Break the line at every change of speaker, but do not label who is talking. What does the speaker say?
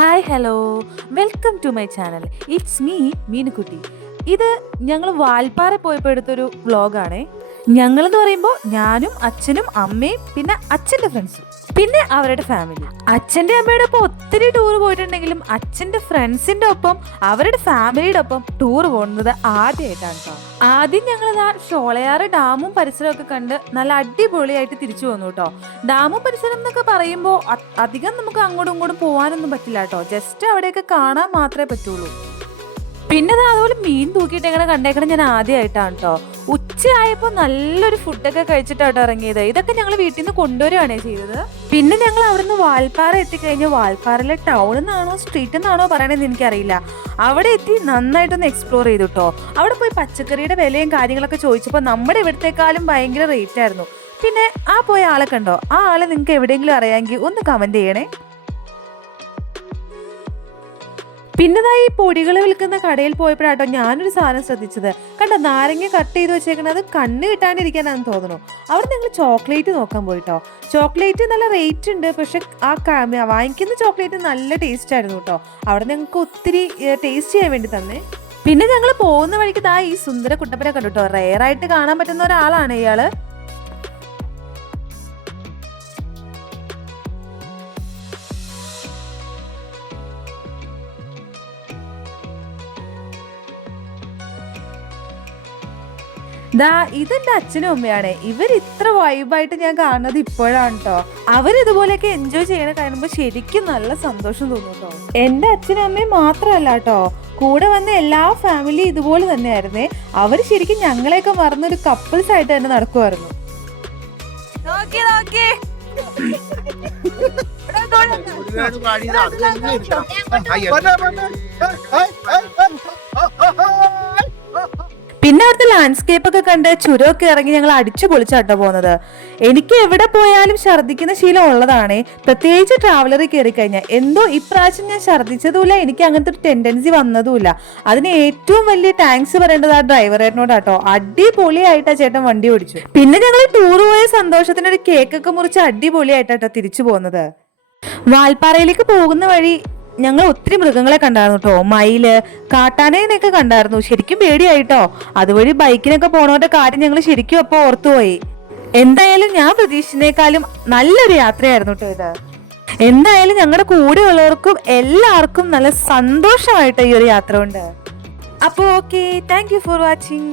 Hi hello. Welcome to my channel. It's me Meenukutty. ഇത് ഞങ്ങൾ വാൽപ്പാറ പോയപ്പോൾ എടുത്തൊരു വ്ളോഗാണേ. ഞങ്ങളെന്ന് പറയുമ്പോൾ ഞാനും അച്ഛനും അമ്മയും പിന്നെ അച്ഛന്റെ ഫ്രണ്ട്സും പിന്നെ അവരുടെ ഫാമിലി അച്ഛന്റെ അമ്മയുടെ ഒപ്പം ഒത്തിരി ടൂർ പോയിട്ടുണ്ടെങ്കിലും അച്ഛന്റെ ഫ്രണ്ട്സിന്റെ ഒപ്പം അവരുടെ ഫാമിലിയുടെ ഒപ്പം ടൂർ പോകുന്നത് ആദ്യമായിട്ടാണ് കേട്ടോ. ആദ്യം ഞങ്ങൾ ഷോളയാറ് ഡാമും പരിസരവും ഒക്കെ കണ്ട് നല്ല അടിപൊളിയായിട്ട് തിരിച്ചു വന്നു കേട്ടോ. ഡാമും പരിസരം എന്നൊക്കെ പറയുമ്പോൾ അധികം നമുക്ക് അങ്ങോട്ടും ഇങ്ങോട്ടും പോകാനൊന്നും പറ്റില്ല കേട്ടോ. ജസ്റ്റ് അവിടെയൊക്കെ കാണാൻ മാത്രമേ പറ്റുള്ളൂ. പിന്നെ അതുപോലെ മീൻ തൂക്കിയിട്ട് എങ്ങനെ കണ്ടേക്കണം ഞാൻ ആദ്യമായിട്ടാണ് കേട്ടോ. ഉച്ചയായപ്പോൾ നല്ലൊരു ഫുഡൊക്കെ കഴിച്ചിട്ടാട്ടോ ഇറങ്ങിയത്. ഇതൊക്കെ ഞങ്ങൾ വീട്ടിൽ നിന്ന് കൊണ്ടുവരികയാണ് ചെയ്തത്. പിന്നെ ഞങ്ങൾ അവിടുന്ന് വാൽപ്പാറ എത്തിക്കഴിഞ്ഞ് വാൽപ്പാറയിലെ ടൗണിൽ നിന്നാണോ സ്ട്രീറ്റിൽ നിന്നാണോ പറയണതെന്ന് എനിക്കറിയില്ല. അവിടെ എത്തി നന്നായിട്ടൊന്ന് എക്സ്പ്ലോർ ചെയ്തു കേട്ടോ അവിടെ പോയി പച്ചക്കറിയുടെ വിലയും കാര്യങ്ങളൊക്കെ ചോദിച്ചപ്പോൾ നമ്മുടെ ഇവിടത്തെക്കാളും ഭയങ്കര റേറ്റ് ആയിരുന്നു. പിന്നെ ആ പോയ ആളെ കണ്ടോ? ആ ആളെ നിങ്ങൾക്ക് എവിടെയെങ്കിലും അറിയാമെങ്കിൽ ഒന്ന് കമന്റ് ചെയ്യണേ. പിന്നെതാ ഈ പൊടികൾ വിൽക്കുന്ന കടയിൽ പോയപ്പോഴാട്ടോ ഞാനൊരു സാധനം ശ്രദ്ധിച്ചത്. കണ്ട നാരങ്ങ കട്ട് ചെയ്ത് വെച്ചേക്കണത് കണ്ണ് കിട്ടാണ്ടിരിക്കാനാണെന്ന് തോന്നുന്നു. അവിടെ നിങ്ങൾ ചോക്ലേറ്റ് നോക്കാൻ പോയിട്ടോ. ചോക്ലേറ്റ് നല്ല റേറ്റ് ഉണ്ട് പക്ഷെ ആ വാങ്ങിക്കുന്ന ചോക്ലേറ്റ് നല്ല ടേസ്റ്റ് ആയിരുന്നു കേട്ടോ. അവിടെ ഞങ്ങൾക്ക് ഒത്തിരി ടേസ്റ്റ് ചെയ്യാൻ വേണ്ടി തന്നെ. പിന്നെ ഞങ്ങൾ പോകുന്ന വഴിക്ക് ദാ ഈ സുന്ദര കുട്ടപ്പനെ കണ്ടു കേട്ടോ. റെയർ ആയിട്ട് കാണാൻ പറ്റുന്ന ഒരാളാണ് ഇയാൾ. ദാ ഇതെന്റെ അച്ഛനും അമ്മയാണ് ഇവർ ഇത്ര വൈബായിട്ട് ഞാൻ കാണുന്നത് ഇപ്പോഴാണ് കേട്ടോ അവരിതുപോലെയൊക്കെ എൻജോയ് ചെയ്യണ കാണുമ്പോൾ ശരിക്കും നല്ല സന്തോഷം തോന്നും കേട്ടോ എന്റെ അച്ഛനും അമ്മയും മാത്രമല്ല കേട്ടോ കൂടെ വന്ന എല്ലാ ഫാമിലി ഇതുപോലെ തന്നെയായിരുന്നേ അവർ ശരിക്കും ഞങ്ങളെയൊക്കെ മറന്നൊരു കപ്പിൾസ് ആയിട്ട് തന്നെ നടക്കുമായിരുന്നു നോക്കി നോക്കി
ഒരുപാട്
പിന്നെ അവിടുത്തെ ലാൻഡ്സ്കേപ്പ് ഒക്കെ കണ്ട് ചുരമൊക്കെ ഇറങ്ങി ഞങ്ങൾ അടിച്ചു പൊളിച്ചാട്ടോ പോകുന്നത് എനിക്ക് എവിടെ പോയാലും ഛർദ്ദിക്കുന്ന ശീലം ഉള്ളതാണ്. പ്രത്യേകിച്ച് ട്രാവലറിൽ കയറി കഴിഞ്ഞാൽ. എന്തോ ഇപ്രാവശ്യം ഞാൻ ഛർദ്ദിച്ചതുമില്ല എനിക്ക് അങ്ങനത്തെ ഒരു ടെൻഡൻസി വന്നതുമില്ല. അതിന് ഏറ്റവും വലിയ താങ്ക്സ് പറയേണ്ടത് ആ ഡ്രൈവറിനോടാട്ടോ അടിപൊളിയായിട്ടാ ചേട്ടൻ വണ്ടി ഓടിച്ചു. പിന്നെ ഞങ്ങൾ ടൂർ പോയ സന്തോഷത്തിന് ഒരു കേക്കൊക്കെ മുറിച്ച് അടിപൊളിയായിട്ടാട്ടോ തിരിച്ചു പോകുന്നത് വാൽപ്പാറയിലേക്ക് പോകുന്ന വഴി ഞങ്ങൾ ഒത്തിരി മൃഗങ്ങളെ കണ്ടായിരുന്നു കേട്ടോ. മയിൽ കാട്ടാനേനെയൊക്കെ കണ്ടായിരുന്നു. ശരിക്കും പേടിയായിട്ടോ. അതുവഴി ബൈക്കിനൊക്കെ പോണവരുടെ കാര്യം ഞങ്ങൾ ശരിക്കും അപ്പൊ ഓർത്തുപോയി. എന്തായാലും ഞാൻ പ്രതീക്ഷിച്ചതിനേക്കാളും നല്ലൊരു യാത്രയായിരുന്നു കേട്ടോ ഇത്. എന്തായാലും ഞങ്ങളുടെ കൂടെ ഉള്ളവർക്കും എല്ലാവർക്കും നല്ല സന്തോഷമായിട്ട് ഈ ഒരു യാത്ര ഉണ്ട് അപ്പോൾ ഓക്കെ താങ്ക് ഫോർ വാച്ചിങ്